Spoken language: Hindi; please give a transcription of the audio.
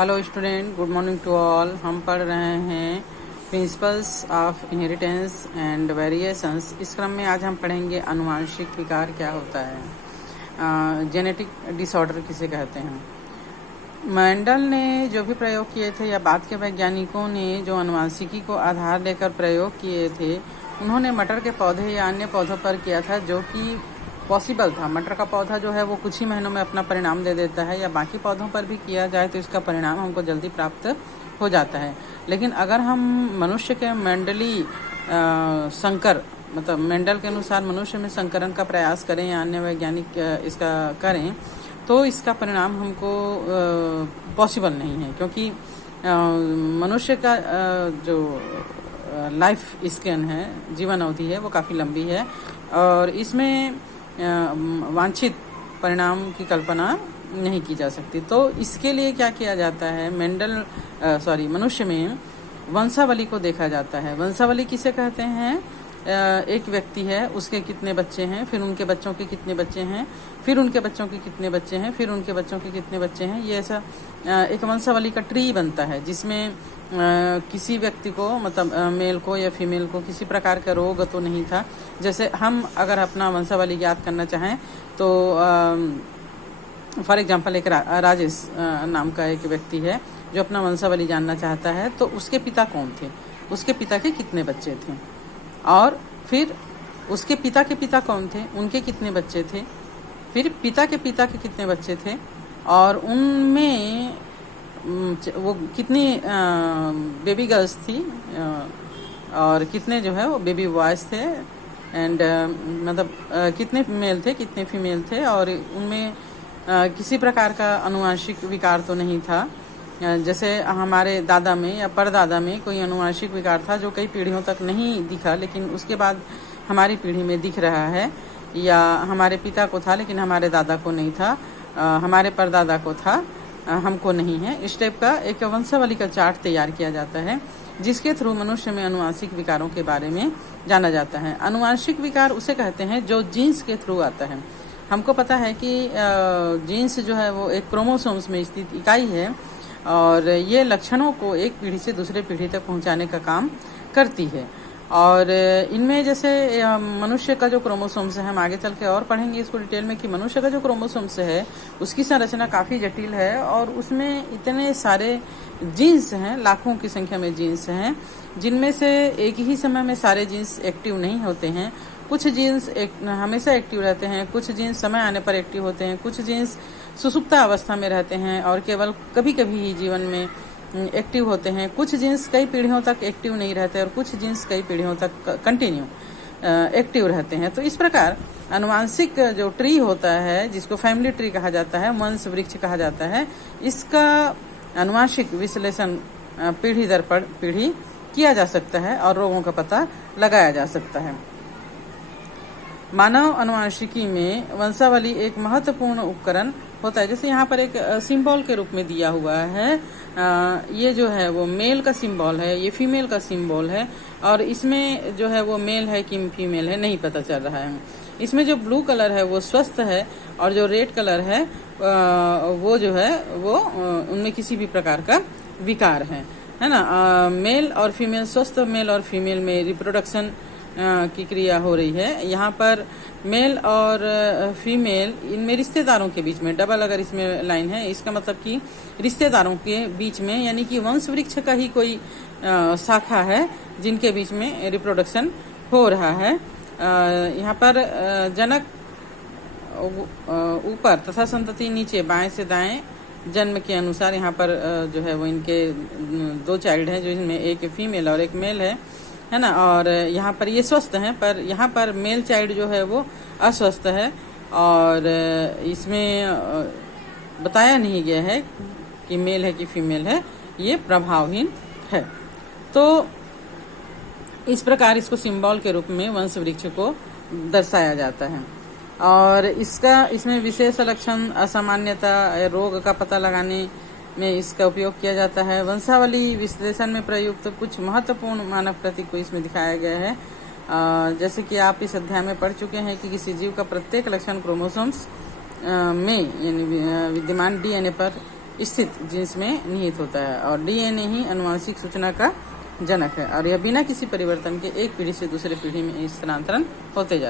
Hello student, good morning to all. हम पढ़ रहे हैं principles of inheritance and variations. इस क्रम में आज हम पढ़ेंगे अनुवांशिक विकार क्या होता है, जेनेटिक डिसऑर्डर किसे कहते हैं। मेंडल ने जो भी प्रयोग किए थे या बाद के वैज्ञानिकों ने जो अनुवांशिकी को आधार लेकर प्रयोग किए थे, उन्होंने मटर के पौधे या अन्य पौधों पर किया था, जो कि पॉसिबल था। मटर का पौधा जो है वो कुछ ही महीनों में अपना परिणाम दे देता है, या बाकी पौधों पर भी किया जाए तो इसका परिणाम हमको जल्दी प्राप्त हो जाता है। लेकिन अगर हम मनुष्य के मेंडली संकर मतलब मेंडल के अनुसार मनुष्य में संकरण का प्रयास करें या अन्य वैज्ञानिक इसका करें, तो इसका परिणाम हमको पॉसिबल नहीं है, क्योंकि मनुष्य का जो लाइफ स्कैन है, जीवन अवधि है, वो काफ़ी लंबी है और इसमें वांछित परिणाम की कल्पना नहीं की जा सकती। तो इसके लिए क्या किया जाता है, मनुष्य में वंशावली को देखा जाता है। वंशावली किसे कहते हैं? एक व्यक्ति है, उसके कितने बच्चे हैं, फिर उनके बच्चों के कितने बच्चे हैं, फिर उनके बच्चों के कितने बच्चे हैं, फिर उनके बच्चों के कितने बच्चे हैं। ये ऐसा एक वंशावली का ट्री बनता है, जिसमें किसी व्यक्ति को मतलब मेल को या फीमेल को किसी प्रकार का रोग तो नहीं था। जैसे हम अगर अपना वंशावली ज्ञात करना चाहें तो फॉर एग्जांपल एक राजेश नाम का एक व्यक्ति है जो अपना वंशावली जानना चाहता है, तो उसके पिता कौन थे, उसके पिता के कितने बच्चे थे, और फिर उसके पिता के पिता कौन थे, उनके कितने बच्चे थे, फिर पिता के कितने बच्चे थे, और उनमें वो कितनी बेबी गर्ल्स थी और कितने जो है वो बेबी बॉयज थे, एंड मतलब कितने मेल थे कितने फीमेल थे, और उनमें किसी प्रकार का अनुवांशिक विकार तो नहीं था। जैसे हमारे दादा में या परदादा में कोई अनुवांशिक विकार था जो कई पीढ़ियों तक नहीं दिखा, लेकिन उसके बाद हमारी पीढ़ी में दिख रहा है, या हमारे पिता को था लेकिन हमारे दादा को नहीं था, हमारे परदादा को था, हमको नहीं है। इस टाइप का एक वंशावली का चार्ट तैयार किया जाता है, जिसके थ्रू मनुष्य में अनुवांशिक विकारों के बारे में जाना जाता है। अनुवांशिक विकार उसे कहते हैं जो जीन्स के थ्रू आता है। हमको पता है कि जीन्स जो है वो एक क्रोमोसोम्स में स्थित इकाई है, और ये लक्षणों को एक पीढ़ी से दूसरे पीढ़ी तक पहुंचाने का काम करती है। और इनमें जैसे मनुष्य का जो क्रोमोसोम्स है, हम आगे चल के और पढ़ेंगे इसको डिटेल में, कि मनुष्य का जो क्रोमोसोम्स है उसकी संरचना काफ़ी जटिल है, और उसमें इतने सारे जीन्स हैं, लाखों की संख्या में जीन्स हैं, जिनमें से एक ही समय में सारे जीन्स एक्टिव नहीं होते हैं। कुछ जीन्स हमेशा एक्टिव रहते हैं, कुछ जीन्स समय आने पर एक्टिव होते हैं, कुछ जीन्स सुसुप्ता अवस्था में रहते हैं और केवल कभी कभी ही जीवन में एक्टिव होते हैं। कुछ जीन्स कई पीढ़ियों तक एक्टिव नहीं रहते और कुछ जीन्स कई पीढ़ियों तक कंटिन्यू एक्टिव रहते हैं। तो इस प्रकार अनुवांशिक जो ट्री होता है, जिसको फैमिली ट्री कहा जाता है, वंश वृक्ष कहा जाता है, इसका अनुवांशिक विश्लेषण पीढ़ी दर पीढ़ी किया जा सकता है और रोगों का पता लगाया जा सकता है। मानव अनुवांशिकी में वंशावली एक महत्वपूर्ण उपकरण होता है। जैसे यहाँ पर एक सिंबल के रूप में दिया हुआ है, ये जो है वो मेल का सिंबल है, ये फीमेल का सिंबल है, और इसमें जो है वो मेल है कि फीमेल है नहीं पता चल रहा है। इसमें जो ब्लू कलर है वो स्वस्थ है, और जो रेड कलर है वो जो है वो उनमें किसी भी प्रकार का विकार है ना। मेल और फीमेल, स्वस्थ मेल और फीमेल में रिप्रोडक्शन की क्रिया हो रही है। यहाँ पर मेल और फीमेल, इनमें रिश्तेदारों के बीच में डबल अगर इसमें लाइन है, इसका मतलब कि रिश्तेदारों के बीच में, यानी कि वंश वृक्ष का ही कोई शाखा है जिनके बीच में रिप्रोडक्शन हो रहा है। यहाँ पर जनक ऊपर तथा संतति नीचे, बाएं से दाएं जन्म के अनुसार यहाँ पर जो है वो इनके दो चाइल्ड हैं, जो इनमें एक फीमेल और एक मेल है ना। और यहाँ पर ये स्वस्थ हैं, पर यहाँ पर मेल चाइल्ड जो है वो अस्वस्थ है, और इसमें बताया नहीं गया है कि मेल है कि फीमेल है, ये प्रभावहीन है। तो इस प्रकार इसको सिंबल के रूप में वंश वृक्ष को दर्शाया जाता है। और इसमें विशेष लक्षण, असामान्यता, रोग का पता लगाने में इसका उपयोग किया जाता है। वंशावली विश्लेषण में प्रयुक्त कुछ महत्वपूर्ण मानव प्रतीक को इसमें दिखाया गया है। जैसे कि आप इस अध्याय में पढ़ चुके हैं कि किसी जीव का प्रत्येक लक्षण क्रोमोसोम्स में यानी विद्यमान डीएनए पर स्थित जीन्स में निहित होता है और डीएनए ही आनुवंशिक सूचना का जनक है और यह बिना किसी परिवर्तन के एक पीढ़ी से दूसरे पीढ़ी में स्थानांतरण होते जाता है।